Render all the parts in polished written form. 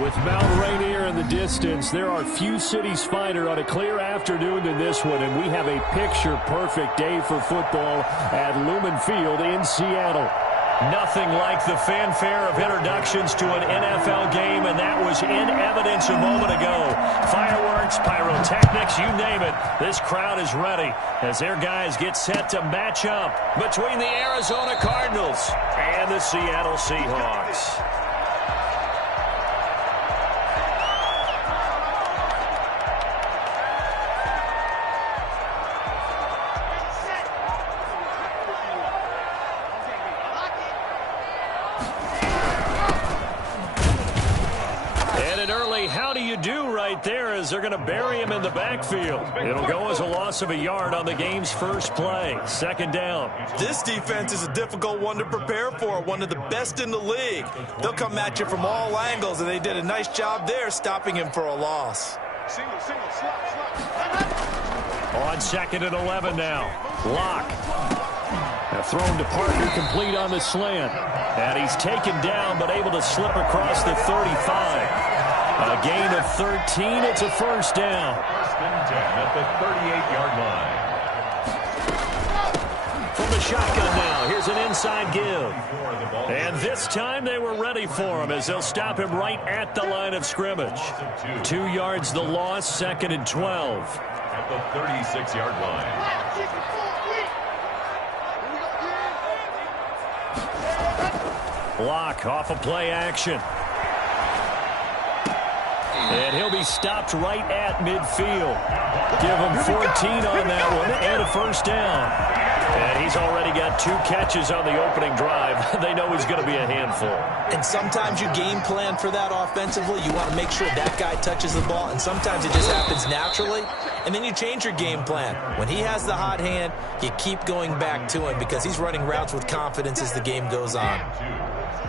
With Mount Rainier in the distance, there are few cities finer on a clear afternoon than this one, and we have a picture-perfect day for football at Lumen Field in Seattle. Nothing like the fanfare of introductions to an NFL game, and that was in evidence a moment ago. Fireworks, pyrotechnics, you name it. This crowd is ready as their guys get set to match up between the Arizona Cardinals and the Seattle Seahawks. How do you do right there as they're going to bury him in the backfield. It'll go as a loss of a yard on the game's first play. Second down. This defense is a difficult one to prepare for, one of the best in the league. They'll come at you from all angles, and they did a nice job there stopping him for a loss. On second and 11 now. Locke. Thrown to Parker, complete on the slant. And he's taken down, but able to slip across the 35. A gain of 13. It's a first down. First and 10 at the 38-yard line. From the shotgun now, here's an inside give. And this time they were ready for him as they'll stop him right at the line of scrimmage. 2 yards the loss, second and 12. At the 36-yard line. Locke off a play action. And he'll be stopped right at midfield. Give him 14 on that one and a first down. And he's already got 2 catches on the opening drive. They know he's going to be a handful. And sometimes you game plan for that offensively. You want to make sure that guy touches the ball, and sometimes it just happens naturally. And then you change your game plan. When he has the hot hand, you keep going back to him because he's running routes with confidence as the game goes on.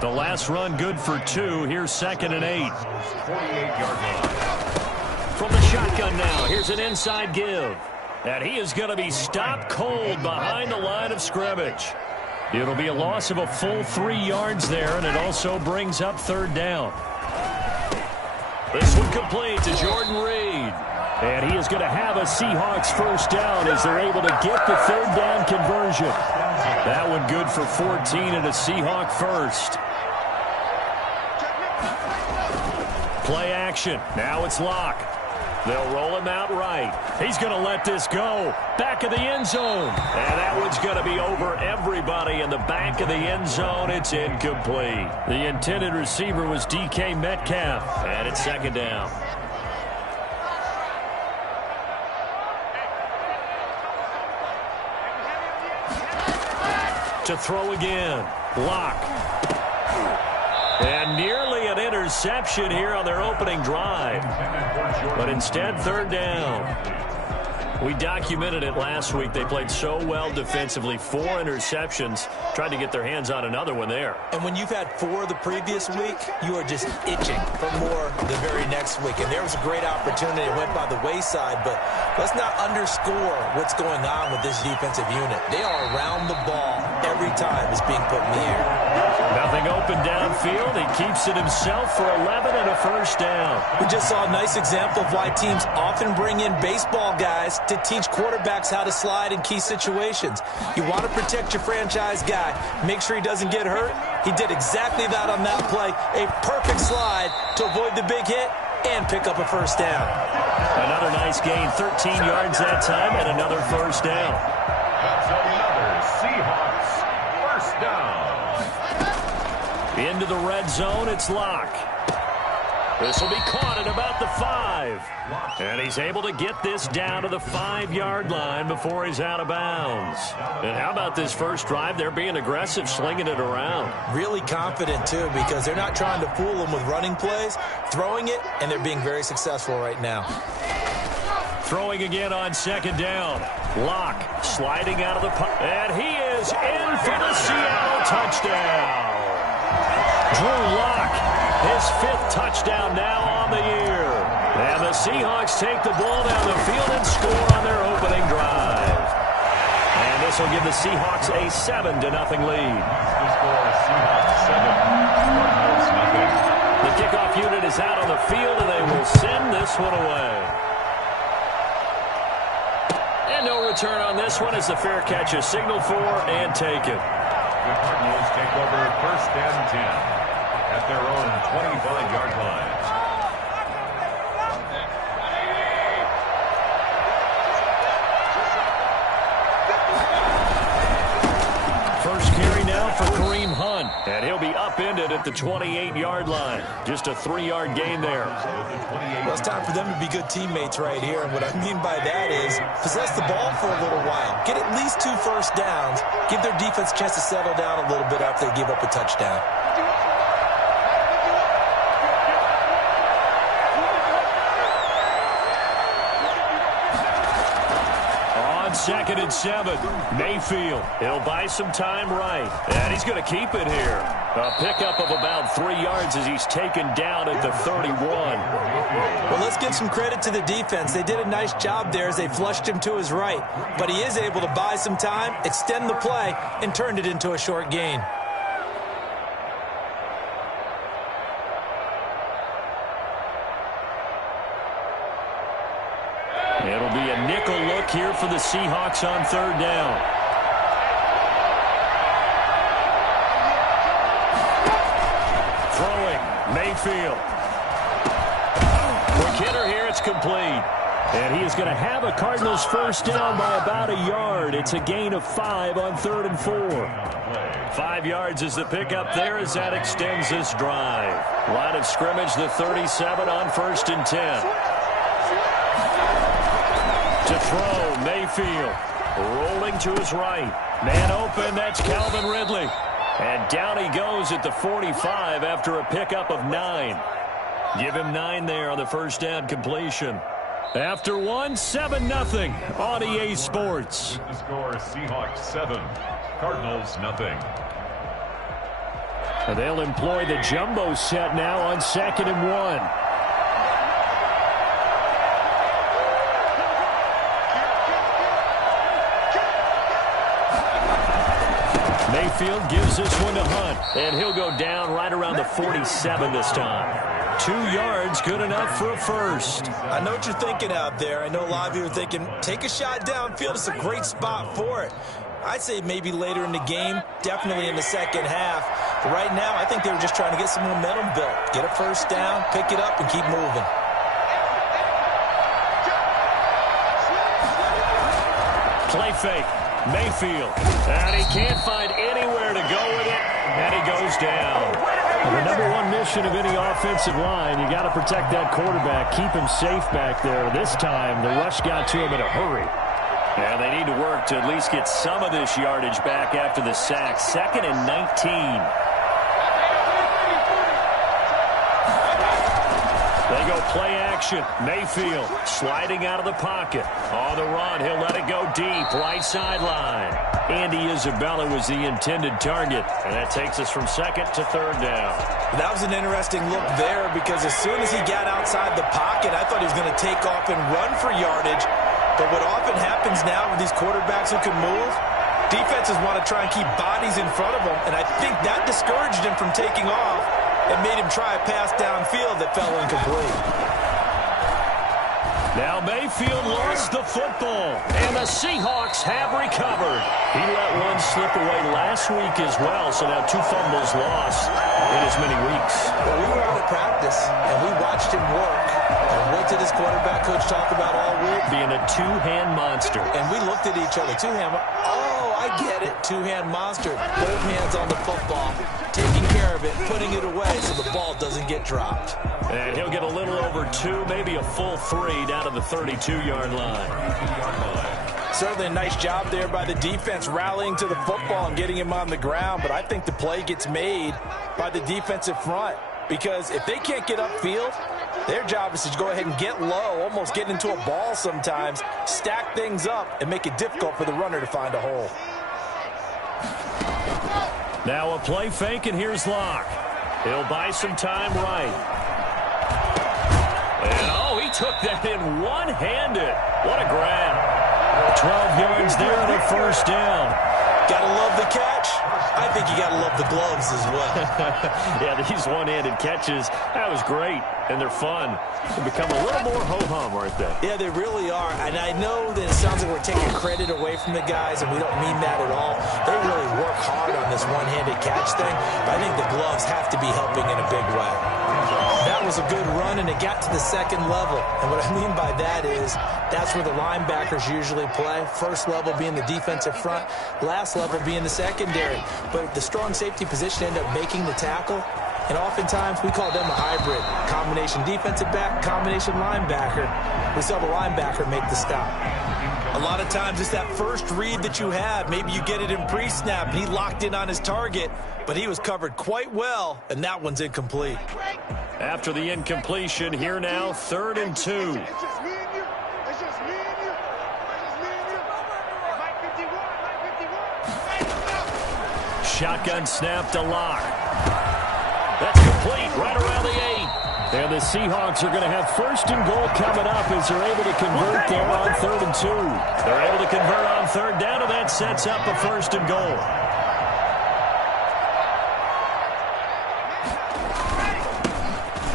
The last run good for 2. Here's second and 8. 48-yard line. From the shotgun now, here's an inside give. And he is going to be stopped cold behind the line of scrimmage. It'll be a loss of a full 3 yards there, and it also brings up third down. This one complete to Jordan Reed. And he is going to have a Seahawks first down as they're able to get the third down conversion. That one good for 14 and a Seahawk first. Play action. Now it's Locke. They'll roll him out right. He's going to let this go. Back of the end zone. And that one's going to be over everybody in the back of the end zone. It's incomplete. The intended receiver was DK Metcalf. And it's second down. To throw again. Locke. And nearly an interception here on their opening drive. But instead, third down. We documented it last week. They played so well defensively. 4 interceptions. Tried to get their hands on another one there. And when you've had 4 the previous week, you are just itching for more the very next week. And there was a great opportunity. It went by the wayside, but let's not underscore what's going on with this defensive unit. They are around the ball every time it's being put in the air. Nothing open downfield. He keeps it himself for 11 and a first down. We just saw a nice example of why teams often bring in baseball guys to teach quarterbacks how to slide in key situations. You want to protect your franchise guy. Make sure he doesn't get hurt. He did exactly that on that play. A perfect slide to avoid the big hit and pick up a first down. Another nice gain. 13 yards that time and another first down. That's another Seahawks first down. Into the red zone, it's Locke. This will be caught at about the 5. And he's able to get this down to the 5-yard line before he's out of bounds. And how about this first drive? They're being aggressive, slinging it around. Really confident, too, because they're not trying to fool them with running plays, throwing it, and they're being very successful right now. Throwing again on second down. Locke sliding out of the pocket. And he is in for the Seattle touchdown. Drew Locke, his 5th touchdown now on the year. And the Seahawks take the ball down the field and score on their opening drive. And this will give the Seahawks a 7-0 lead. The score is Seahawks 7, Cardinals nothing. The kickoff unit is is out on the field, and they will send this one away. And no return on this one as the fair catch is signaled for and taken. The Cardinals take over 1st and 10 at their own 25-yard line. First carry now for Kareem Hunt, and he'll be upended at the 28-yard line. Just a 3-yard gain there. Well, it's time for them to be good teammates right here, and what I mean by that is possess the ball for a little while, get at least 2 first downs, give their defense a chance to settle down a little bit after they give up a touchdown. On 2nd and 7, Mayfield. He'll buy some time right, and he's going to keep it here. A pickup of about 3 yards as he's taken down at the 31. Well, let's give some credit to the defense. They did a nice job there as they flushed him to his right, but he is able to buy some time, extend the play, and turned it into a short gain. It'll be a nickel look here for the Seahawks on 3rd down. Throwing, Mayfield. Quick hitter here, it's complete. And he is going to have a Cardinals first down by about a yard. It's a gain of 5 on 3rd and 4. 5 yards is the pickup there as that extends this drive. Line of scrimmage, the 37 on 1st and 10. To throw, Mayfield. Rolling to his right. Man open, that's Calvin Ridley. And down he goes at the 45 after a pickup of 9. Give him 9 there on the first down completion. After 1, 7-0 on EA Sports. The score, Seahawks 7, Cardinals nothing. And they'll employ the jumbo set now on 2nd and 1. Mayfield gives this one to Hunt, and he'll go down right around the 47 this time. 2 yards, good enough for a first. I know what you're thinking out there. I know a lot of you are thinking, take a shot downfield. It's a great spot for it. I'd say maybe later in the game, definitely in the second half. But right now, I think they were just trying to get some momentum built. Get a first down, pick it up, and keep moving. Play fake. Mayfield. And he can't find anywhere to go with it. And he goes down. Well, the number one mission of any offensive line, you got to protect that quarterback, keep him safe back there. This time, the rush got to him in a hurry. And they need to work to at least get some of this yardage back after the sack. 2nd and 19. They go play action. Mayfield sliding out of the pocket. On the run, he'll let it go deep. Right sideline. Andy Isabella was the intended target. And that takes us from 2nd to 3rd down. That was an interesting look there because as soon as he got outside the pocket, I thought he was going to take off and run for yardage. But what often happens now with these quarterbacks who can move, defenses want to try and keep bodies in front of them. And I think that discouraged him from taking off and made him try a pass downfield that fell incomplete. Now Mayfield lost the football, and the Seahawks have recovered. He let one slip away last week as well, so now 2 fumbles lost in as many weeks. Well, we were out at practice, and we watched him work. And what did his quarterback coach talk about all week? Being a 2-hand monster. And we looked at each other. 2-hand. Oh, I get it. 2-hand monster. Both hands on the football, taking care of it, putting it away so the ball doesn't get dropped. And he'll get a little over 2, maybe a full 3 down to the 32-yard line. Certainly a nice job there by the defense rallying to the football and getting him on the ground. But I think the play gets made by the defensive front because if they can't get upfield, their job is to go ahead and get low, almost get into a ball sometimes, stack things up, and make it difficult for the runner to find a hole. Now a play fake, and here's Locke. He'll buy some time right. And, oh, he took that in one-handed. What a grab. 12 yards there and a first down. Gotta love the catch. I think you got to love the gloves as well. Yeah, these one-handed catches, that was great, and they're fun. They become a little more ho-hum, aren't they? Yeah, they really are. And I know that it sounds like we're taking credit away from the guys, and we don't mean that at all. They really work hard on this one-handed catch thing, but I think the gloves have to be helping in a big way. That was a good run, and it got to the second level. And what I mean by that is that's where the linebackers usually play. First level being the defensive front, last level being the secondary. But the strong safety position ended up making the tackle. And oftentimes we call them a hybrid. Combination defensive back, combination linebacker. We saw the linebacker make the stop. A lot of times it's that first read that you have. Maybe you get it in pre-snap, and he locked in on his target, but he was covered quite well, and that one's incomplete. After the incompletion, here now, 3rd and 2. Shotgun snap to Locke. That's complete right around the 8. And the Seahawks are going to have 1st and goal coming up as they're able to convert there on 3rd and 2. They're able to convert on 3rd down, and that sets up a 1st and goal.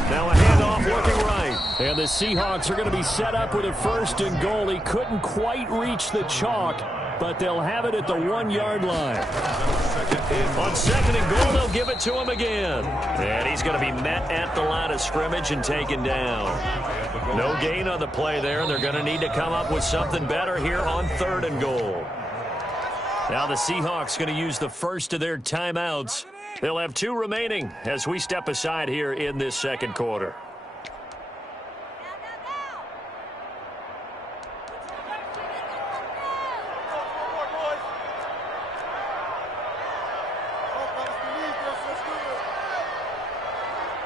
Now a handoff looking right. And the Seahawks are going to be set up with a 1st and goal. He couldn't quite reach the chalk, but they'll have it at the 1-yard line. On 2nd and goal, they'll give it to him again. And he's going to be met at the line of scrimmage and taken down. No gain on the play there, and they're going to need to come up with something better here on 3rd and goal. Now the Seahawks going to use the first of their timeouts. They'll have 2 remaining as we step aside here in this second quarter.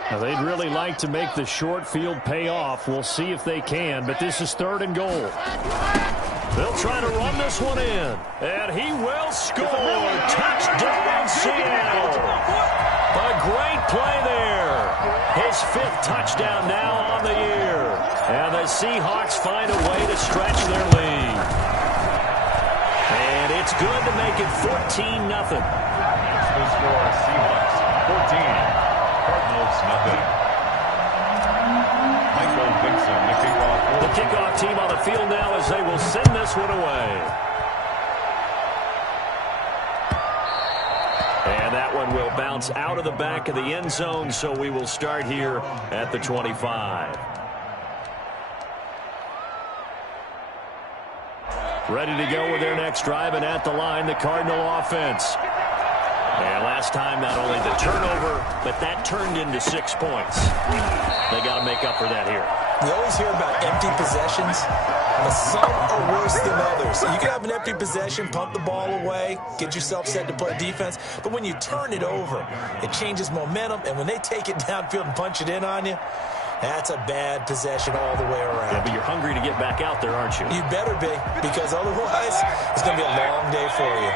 Now they'd really like to make the short field pay off. We'll see if they can, but this is 3rd and goal. They'll try to run this one in, and he will score. Touchdown, Seattle. A great play there. His 5th touchdown now on the year. And the Seahawks find a way to stretch their lead. And it's good to make it 14-0. The score, Seahawks 14. Cardinals, nothing. Michael Vincent, the kickoff. The kickoff team on the field now as they will send this one away. And that one will bounce out of the back of the end zone, so we will start here at the 25. Ready to go with their next drive, and at the line, the Cardinal offense. And last time, not only the turnover, but that turned into 6 points. They got to make up for that here. We always hear about empty possessions, but some are worse than others. You can have an empty possession, punt the ball away, get yourself set to play defense, but when you turn it over, it changes momentum, and when they take it downfield and punch it in on you, that's a bad possession all the way around. Yeah, but you're hungry to get back out there, aren't you? You better be, because otherwise, it's going to be a long day for you.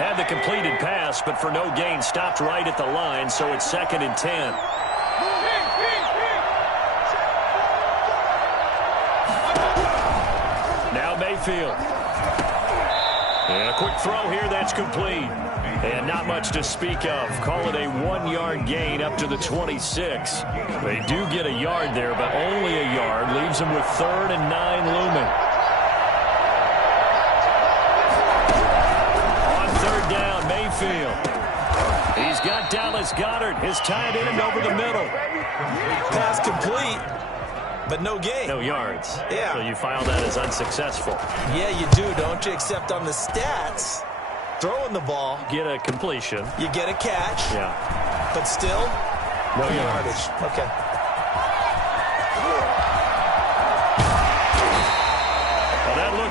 Had the completed pass, but for no gain, stopped right at the line, so it's 2nd and 10. Now Mayfield. And a quick throw here, that's complete. And not much to speak of. Call it a 1-yard gain up to the 26. They do get a yard there, but only a yard. Leaves them with 3rd and 9 looming. Down, Mayfield. He's got Dallas Goedert, his tight end over the middle. Pass complete, but no gain. No yards. Yeah. So you file that as unsuccessful. Yeah, you do, don't you? Except on the stats, throwing the ball. Get a completion. You get a catch. Yeah. But still, no yardage. Okay.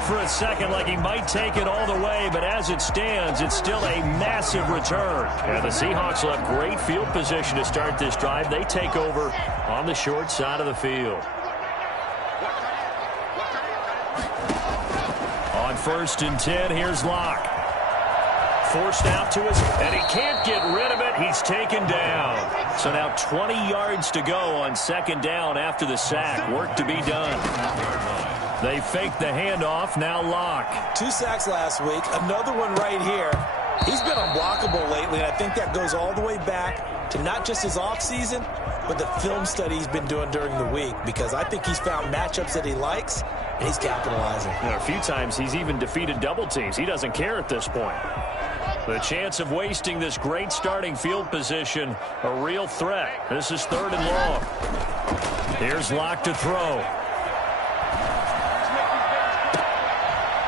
For a second like he might take it all the way, but as it stands, it's still a massive return. And the Seahawks will have great field position to start this drive. They take over on the short side of the field. 1st and 10. Here's Locke. Forced out to us, and he can't get rid of it. He's taken down. So now 20 yards to go on 2nd down after the sack. Work to be done. They fake the handoff. Now Locke. 2 sacks last week. Another one right here. He's been unblockable lately, and I think that goes all the way back to not just his offseason, but the film study he's been doing during the week, because I think he's found matchups that he likes, and he's capitalizing. A few times he's even defeated double teams. He doesn't care at this point. The chance of wasting this great starting field position, a real threat. This is 3rd and long. Here's Locke to throw.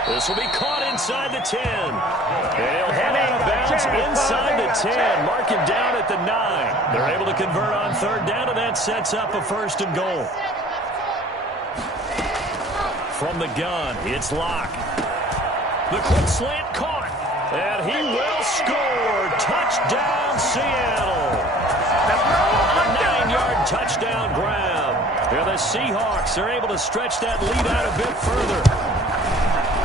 This will be caught inside the 10. And he'll head out of bounds inside the 10. Mark him down at the 9. They're able to convert on 3rd down, and that sets up a 1st and goal. From the gun, it's Locke. The quick slant caught. And he will score. Touchdown, Seattle. A 9-yard touchdown grab. And the Seahawks are able to stretch that lead out a bit further.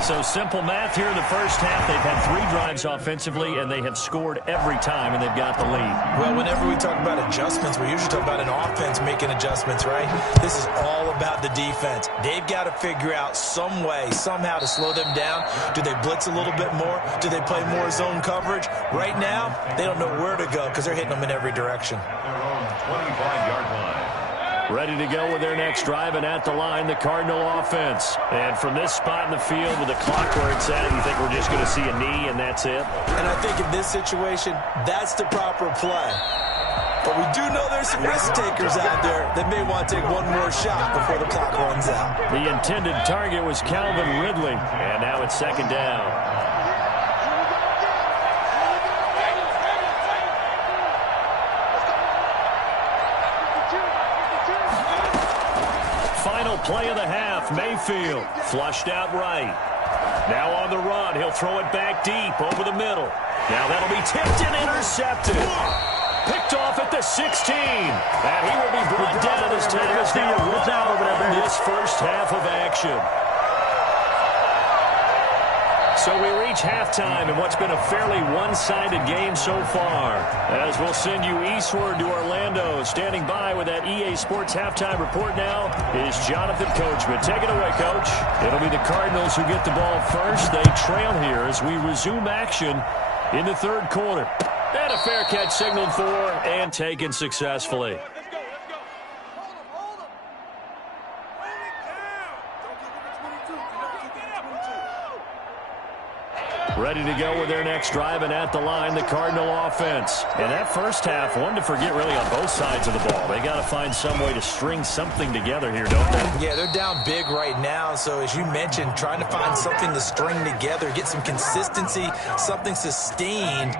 So simple math here in the first half. They've had 3 drives offensively, and they have scored every time, and they've got the lead. Well, whenever we talk about adjustments, we usually talk about an offense making adjustments, right? This is all about the defense. They've got to figure out some way, somehow to slow them down. Do they blitz a little bit more? Do they play more zone coverage? Right now, they don't know where to go because they're hitting them in every direction. Their own 25-yard line. Ready to go with their next drive, and at the line, the Cardinal offense. And from this spot in the field with the clock where it's at, you think we're just going to see a knee, and that's it? And I think in this situation, that's the proper play. But we do know there's some risk takers out there that may want to take one more shot before the clock runs out. The intended target was Calvin Ridley, and now it's 2nd down. Play of the half, Mayfield flushed out right. Now on the run, he'll throw it back deep over the middle. Now that'll be tipped and intercepted. Picked off at the 16. And he will be brought down as time is now run out on this first half of action. So we reach halftime in what's been a fairly one-sided game so far. As we'll send you eastward to Orlando. Standing by with that EA Sports halftime report now is Jonathan Coachman. Take it away, Coach. It'll be the Cardinals who get the ball first. They trail here as we resume action in the 3rd quarter. And a fair catch signaled for and taken successfully. Ready to go with their next drive, and at the line, the Cardinal offense. And that first half, one to forget really on both sides of the ball. They got to find some way to string something together here, don't they? Yeah, they're down big right now. So as you mentioned, trying to find something to string together, get some consistency, something sustained,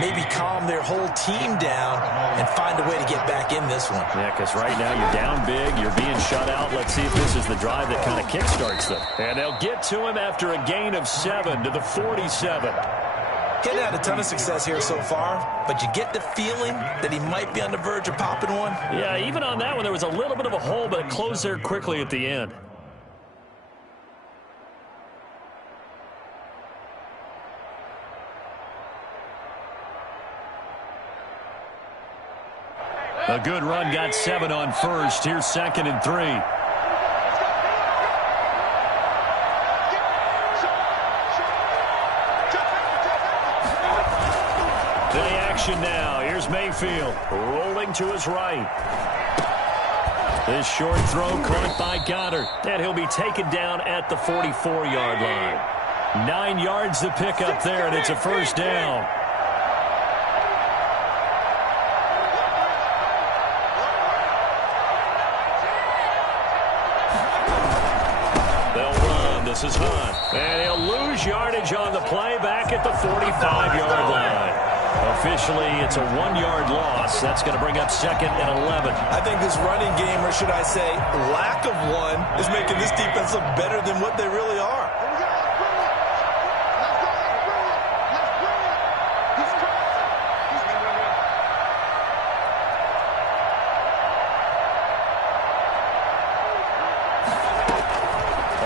maybe calm their whole team down and find a way to get back in this one. Yeah, because right now you're down big, you're being shut out. Let's see if this is the drive that kind of kickstarts them. And they'll get to him after a gain of 7 to the 47. Hadn't had a ton of success here so far, but you get the feeling that he might be on the verge of popping one. Yeah, even on that one, there was a little bit of a hole, but it closed there quickly at the end. A good run got 7 on first. Here's 2nd and 3. Now, here's Mayfield rolling to his right. This short throw caught by Goddard, and he'll be taken down at the 44-yard line. 9 yards to pick up there, and it's a 1st down. They'll run. This is Hunt, and he'll lose yardage on the play back at the 45-yard line. Officially, it's a 1-yard loss. That's going to bring up 2nd and 11. I think this running game, or should I say lack of one, is making this defense look better than what they really are.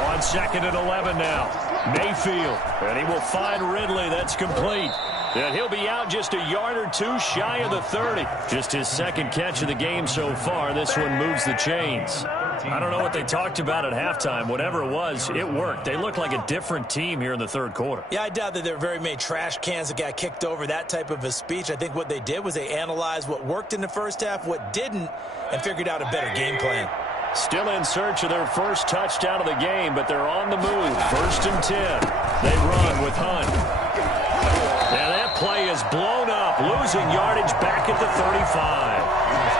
On 2nd and 11 now. Mayfield, and he will find Ridley. That's complete. And he'll be out just a yard or two shy of the 30. Just his second catch of the game so far. This one moves the chains. I don't know what they talked about at halftime. Whatever it was, it worked. They look like a different team here in the third quarter. Yeah, I doubt that there were very many trash cans that got kicked over, that type of a speech. I think what they did was they analyzed what worked in the first half, what didn't, and figured out a better game plan. Still in search of their first touchdown of the game, but they're on the move. 1st and 10. They run with Hunt. And that play is blown up, losing yardage back at the 35.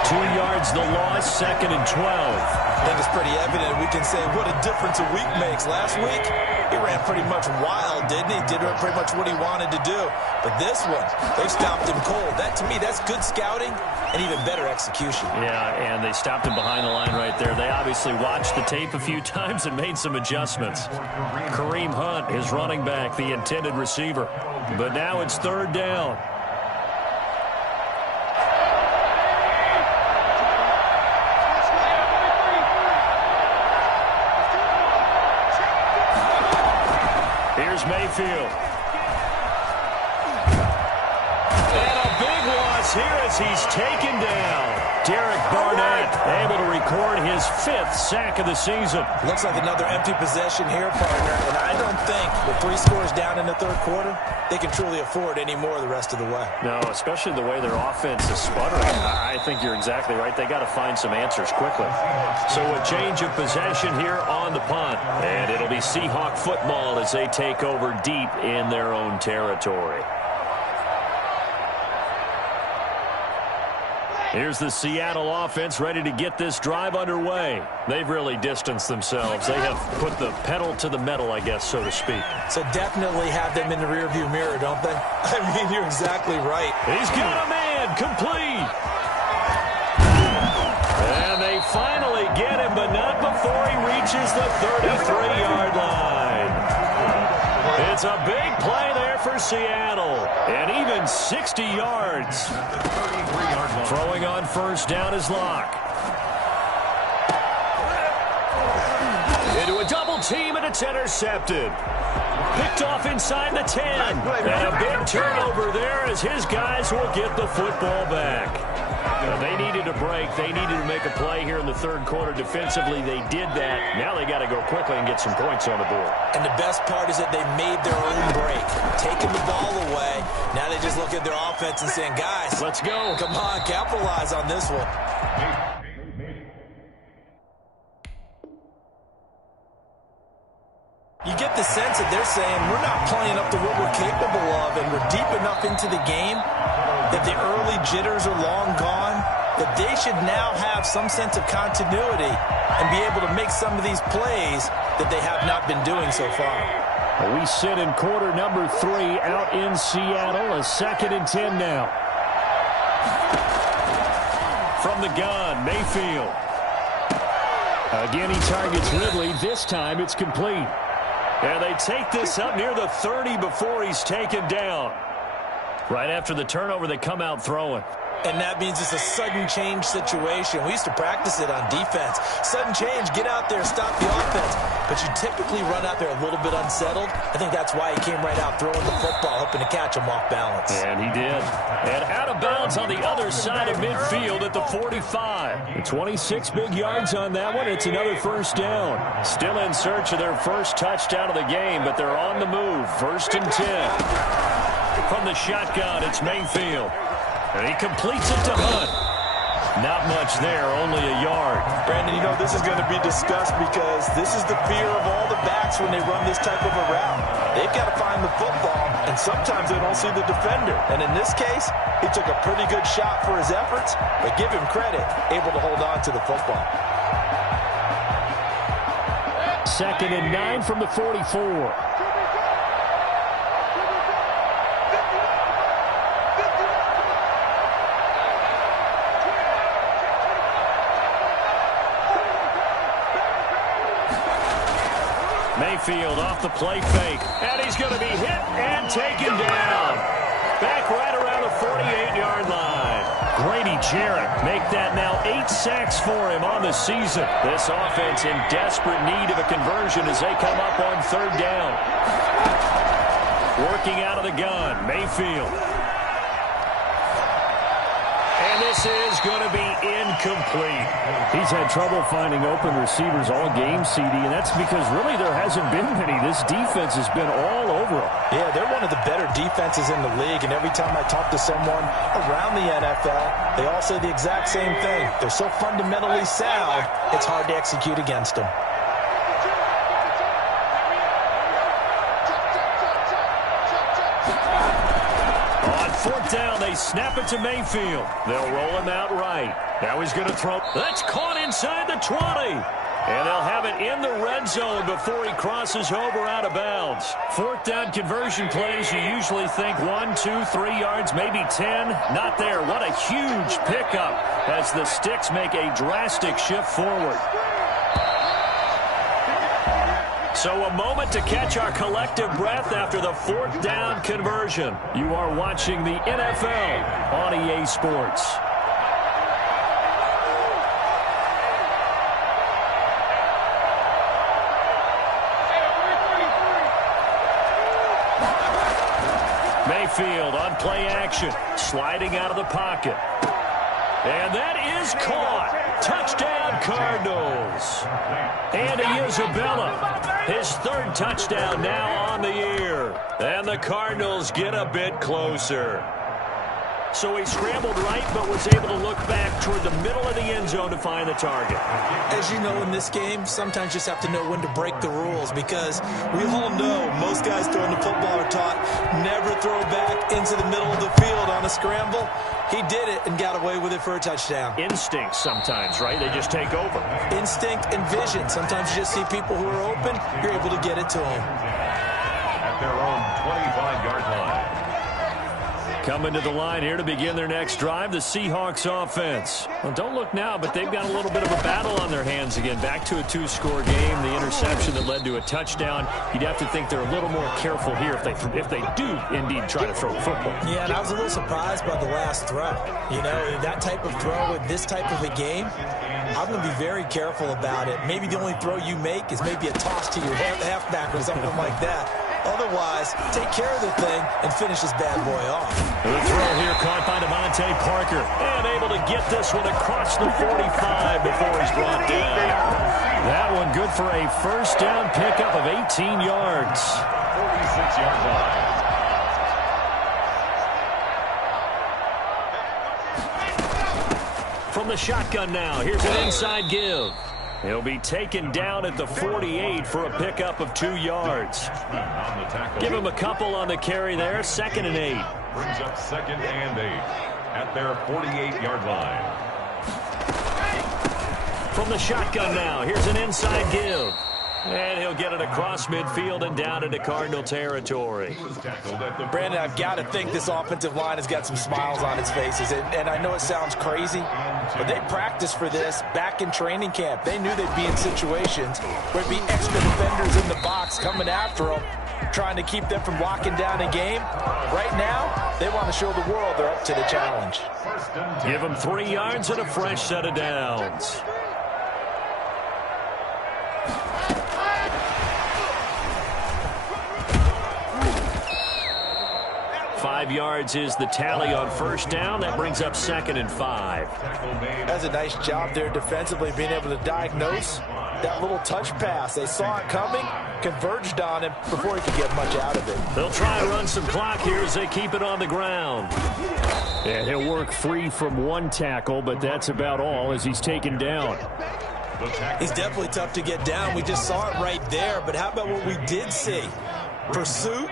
2 yards the loss, 2nd and 12. I think it's pretty evident. We can say what a difference a week makes. Last week, he ran pretty much wild, didn't he? Did pretty much what he wanted to do. But this one, they stopped him cold. That, to me, that's good scouting and even better execution. Yeah, and they stopped him behind the line right there. They obviously watched the tape a few times and made some adjustments. Kareem Hunt, his running back, the intended receiver. But now it's 3rd down. Here's Mayfield. And a big loss here as he's taken down. Derek Barnett able to record his 5th sack of the season. Looks like another empty possession here, partner. And I don't think with 3 scores down in the third quarter, they can truly afford any more the rest of the way. No, especially the way their offense is sputtering. I think you're exactly right. They got to find some answers quickly. So a change of possession here on the punt. And it'll be Seahawk football as they take over deep in their own territory. Here's the Seattle offense ready to get this drive underway. They've really distanced themselves. They have put the pedal to the metal, I guess, so to speak. So definitely have them in the rearview mirror, don't they? I mean, you're exactly right. He's got a man, complete. And they finally get him, but not before he reaches the 33-yard line. It's a big play there for Seattle, and even 60 yards. Throwing on 1st down is Locke. Into a double team, and it's intercepted. Picked off inside the 10. And a big turnover there as his guys will get the football back. They needed a break. They needed to make a play here in the third quarter. Defensively, they did that. Now they got to go quickly and get some points on the board. And the best part is that they made their own break. Taking the ball away. Now they just look at their offense and saying, guys, let's go. Come on, capitalize on this one. You get the sense that they're saying we're not playing up to what we're capable of, and we're deep enough into the game that the early jitters are long gone, that they should now have some sense of continuity and be able to make some of these plays that they have not been doing so far. We sit in quarter number 3 out in Seattle. A 2nd and 10 now. From the gun, Mayfield. Again, he targets Ridley. This time it's complete. And they take this up near the 30 before he's taken down. Right after the turnover, they come out throwing. And that means it's a sudden change situation. We used to practice it on defense. Sudden change, get out there, stop the offense. But you typically run out there a little bit unsettled. I think that's why he came right out throwing the football, hoping to catch him off balance. And he did. And out of bounds on the other side of midfield at the 45. 26 big yards on that one. It's another 1st down. Still in search of their first touchdown of the game, but they're on the move. 1st and 10. From the shotgun, it's Mayfield. And he completes it to Hunt. Not much there, only a yard. Brandon, you know, this is going to be discussed because this is the fear of all the backs when they run this type of a route. They've got to find the football, and sometimes they don't see the defender. And in this case, he took a pretty good shot for his efforts, but give him credit, able to hold on to the football. 2nd and 9 from the 44. Mayfield off the play fake, and he's going to be hit and taken down. Back right around the 48-yard line. Grady Jarrett make that now 8 sacks for him on the season. This offense in desperate need of a conversion as they come up on 3rd down. Working out of the gun, Mayfield. And this is going to be incomplete. He's had trouble finding open receivers all game, CD, and that's because really there hasn't been many. This defense has been all over them. Yeah, they're one of the better defenses in the league, and every time I talk to someone around the NFL, they all say the exact same thing. They're so fundamentally sound, it's hard to execute against them. On 4th down, they snap it to Mayfield. They'll roll him out right. Now he's going to throw. That's caught inside the 20. And they'll have it in the red zone before he crosses over out of bounds. 4th down conversion plays, you usually think 1, 2, 3 yards, maybe 10. Not there. What a huge pickup as the Sticks make a drastic shift forward. So a moment to catch our collective breath after the 4th down conversion. You are watching the NFL on EA Sports. Mayfield on play action, sliding out of the pocket. And that is caught. Touchdown, Cardinals. Andy Isabella, his 3rd touchdown now on the year. And the Cardinals get a bit closer. So he scrambled right, but was able to look back toward the middle of the end zone to find the target. As you know, in this game, sometimes you just have to know when to break the rules, because we all know most guys throwing the football are taught never throw back into the middle of the field on a scramble. He did it and got away with it for a touchdown. Instinct sometimes, right? They just take over. Instinct and vision. Sometimes you just see people who are open, you're able to get it to them. At their own 25-yard line. Coming to the line here to begin their next drive, the Seahawks offense. Well, don't look now, but they've got a little bit of a battle on their hands again. Back to a 2-score game. The interception that led to a touchdown. You'd have to think they're a little more careful here if they do indeed try to throw the football. Yeah, and I was a little surprised by the last throw. You know, that type of throw in this type of a game, I'm going to be very careful about it. Maybe the only throw you make is maybe a toss to your halfback or something like that. Otherwise, take care of the thing and finish this bad boy off. The throw here caught by Devontae Parker. And able to get this one across the 45 before he's brought down. That one good for a 1st down pickup of 18 yards. 46-yard line. From the shotgun now, here's an inside give. He'll be taken down at the 48 for a pickup of 2 yards. Give him a couple on the carry there. 2nd and 8. Brings up 2nd and 8 at their 48-yard line. From the shotgun now, here's an inside give. And he'll get it across midfield and down into Cardinal territory. Brandon, I've got to think this offensive line has got some smiles on its faces. And I know it sounds crazy, but they practiced for this back in training camp. They knew they'd be in situations where there'd be extra defenders in the box coming after them, trying to keep them from locking down a game. Right now, they want to show the world they're up to the challenge. Give them 3 yards and a fresh set of downs. 5 yards is the tally on 1st down. That brings up 2nd and 5. That's a nice job there defensively, being able to diagnose that little touch pass. They saw it coming, converged on him before he could get much out of it. They'll try to run some clock here as they keep it on the ground. And he'll work free from 1 tackle, but that's about all as he's taken down. He's definitely tough to get down. We just saw it right there, but how about what we did see? Pursuit,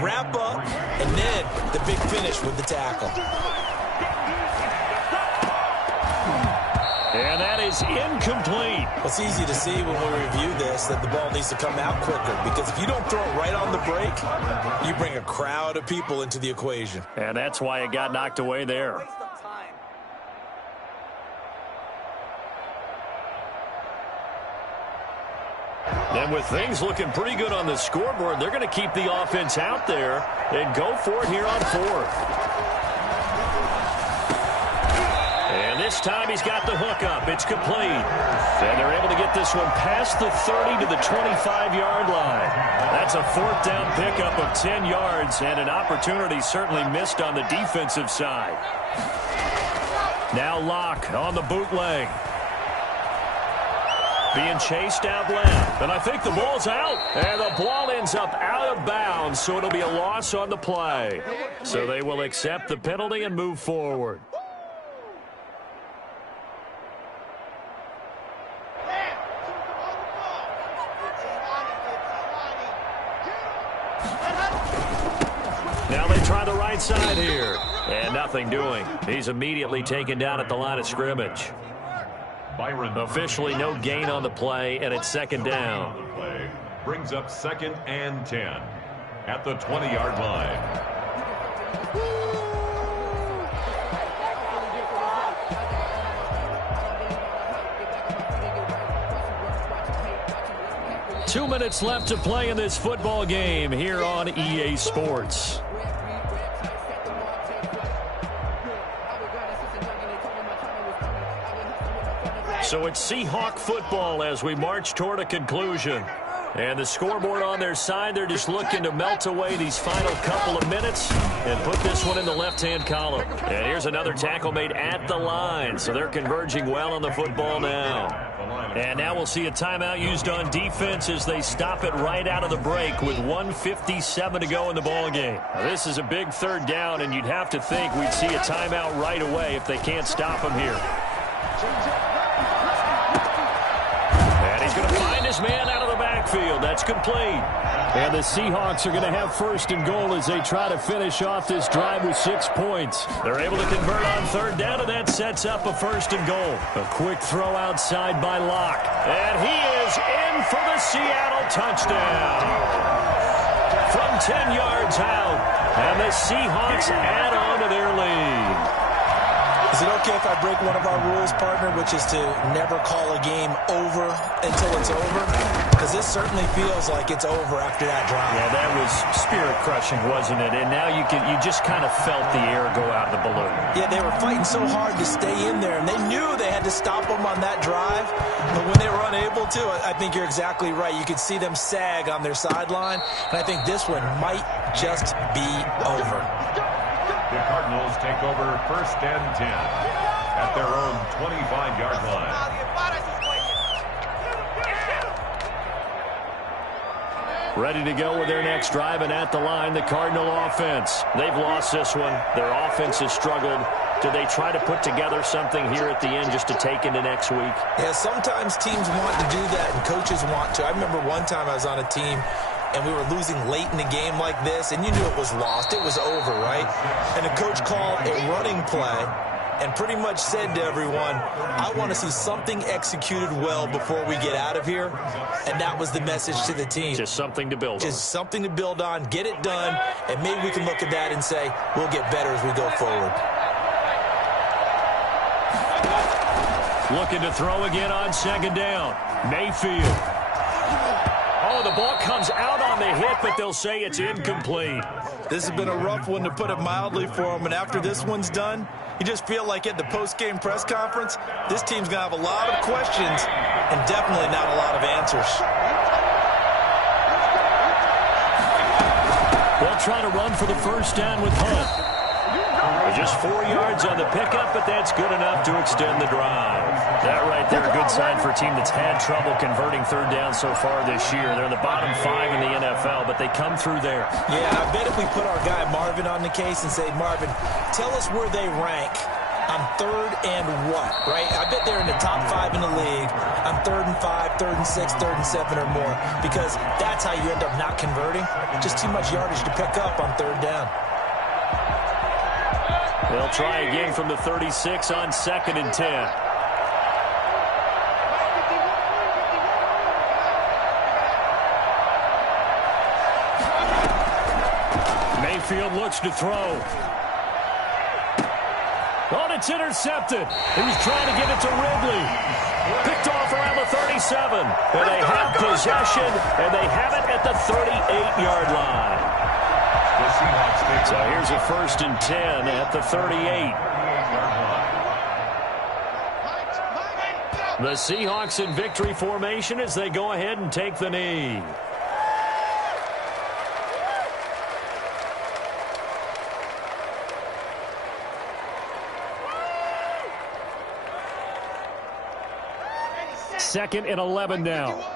wrap up, and then the big finish with the tackle. And that is incomplete. It's easy to see when we review this that the ball needs to come out quicker, because if you don't throw it right on the break, you bring a crowd of people into the equation. And that's why it got knocked away there. And with things looking pretty good on the scoreboard, they're going to keep the offense out there and go for it here on 4th. This time he's got the hook up. It's complete. And they're able to get this one past the 30 to the 25-yard line. That's a fourth down pickup of 10 yards and an opportunity certainly missed on the defensive side. Now Locke on the bootleg. Being chased out left. And I think the ball's out. And the ball ends up out of bounds, so it'll be a loss on the play. So they will accept the penalty and move forward. Now they try the right side here. And nothing doing. He's immediately taken down at the line of scrimmage. Officially no gain on the play, and it's second down. Brings up 2nd and 10 at the 20-yard line. 2 minutes left to play in this football game here on EA Sports. So it's Seahawk football as we march toward a conclusion. And the scoreboard on their side, they're just looking to melt away these final couple of minutes and put this one in the left-hand column. And here's another tackle made at the line, so they're converging well on the football now. And now we'll see a timeout used on defense as they stop it right out of the break with 1:57 to go in the ballgame. This is a big third down, and you'd have to think we'd see a timeout right away if they can't stop him here. And he's going to find his man out of the backfield. That's complete. And the Seahawks are going to have 1st and goal as they try to finish off this drive with 6 points. They're able to convert on third down, and that sets up a 1st and goal. A quick throw outside by Locke. And he is in for the Seattle touchdown. From 10 yards out. And the Seahawks add on to their lead. Is it okay if I break one of our rules, partner, which is to never call a game over until it's over? Because this certainly feels like it's over after that drive. Yeah, that was spirit-crushing, wasn't it? And now you just kind of felt the air go out of the balloon. Yeah, they were fighting so hard to stay in there, and they knew they had to stop them on that drive. But when they were unable to, I think you're exactly right. You could see them sag on their sideline, and I think this one might just be over. The Cardinals take over 1st and 10 at their own 25-yard line. Ready to go with their next drive, and at the line, the Cardinal offense. They've lost this one. Their offense has struggled. Do they try to put together something here at the end just to take into next week? Yeah, sometimes teams want to do that, and coaches want to. I remember one time I was on a team, and we were losing late in a game like this, and you knew it was lost. It was over, right? And the coach called a running play and pretty much said to everyone, I want to see something executed well before we get out of here. And that was the message to the team. Just something to build on. Just something to build on, get it done, and maybe we can look at that and say, we'll get better as we go forward. Looking to throw again on 2nd down. Mayfield. Oh, the ball comes out on the hit, but they'll say it's incomplete. This has been a rough one, to put it mildly, for them. And after this one's done, you just feel like at the post-game press conference, this team's going to have a lot of questions and definitely not a lot of answers. They'll try to run for the 1st down with Hunt. Just 4 yards on the pickup, but that's good enough to extend the drive. That right there, a good sign for a team that's had trouble converting third down so far this year. They're in the bottom 5 in the NFL, but they come through there. Yeah, and I bet if we put our guy Marvin on the case and say, Marvin, tell us where they rank on 3rd and what, right? I bet they're in the top 5 in the league on 3rd and 5, 3rd and 6, 3rd and 7 or more, because that's how you end up not converting. Just too much yardage to pick up on 3rd down. They'll try again from the 36 on 2nd and 10. Mayfield looks to throw. Oh, and it's intercepted. He was trying to get it to Ridley. Picked off around the 37. And they have possession, and they have it at the 38-yard line. So here's a 1st and 10 at the 38. The Seahawks in victory formation as they go ahead and take the knee. Second and 11 now.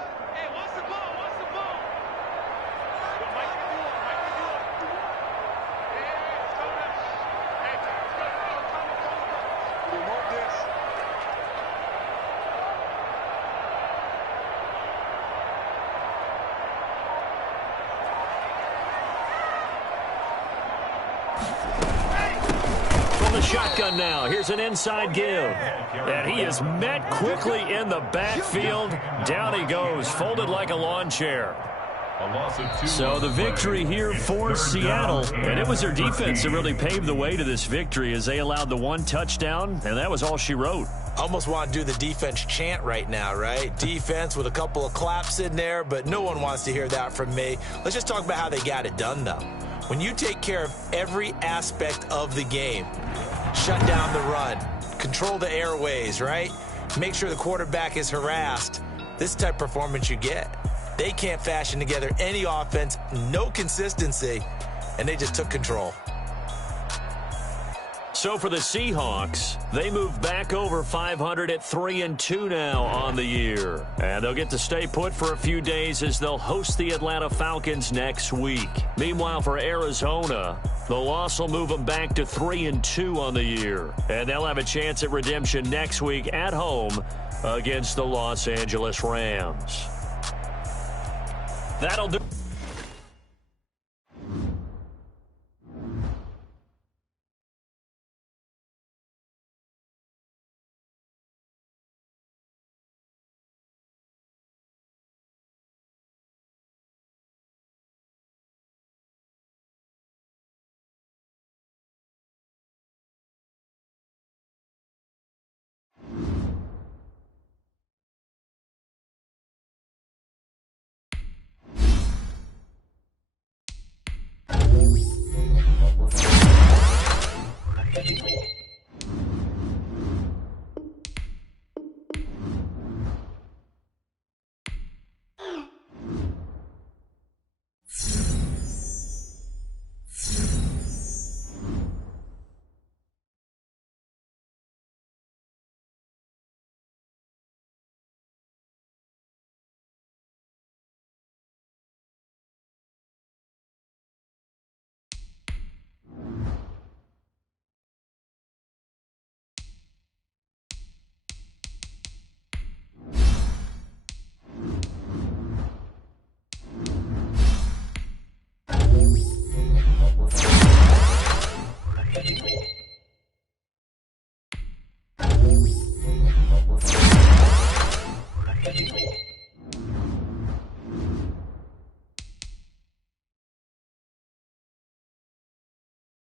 Shotgun now. Here's an inside give. And he is met quickly in the backfield. Down he goes, folded like a lawn chair. So the victory here for Seattle. And it was their defense that really paved the way to this victory as they allowed the one touchdown, and that was all she wrote. Almost want to do the defense chant right now, right? Defense with a couple of claps in there, but no one wants to hear that from me. Let's just talk about how they got it done, though. When you take care of every aspect of the game, shut down the run, control the airways, right? Make sure the quarterback is harassed. This is the type of performance you get. They can't fashion together any offense, no consistency, and they just took control. So for the Seahawks, they move back over 500 at 3-2 now on the year. And they'll get to stay put for a few days as they'll host the Atlanta Falcons next week. Meanwhile, for Arizona, the loss will move them back to 3-2 on the year. And they'll have a chance at redemption next week at home against the Los Angeles Rams. That'll do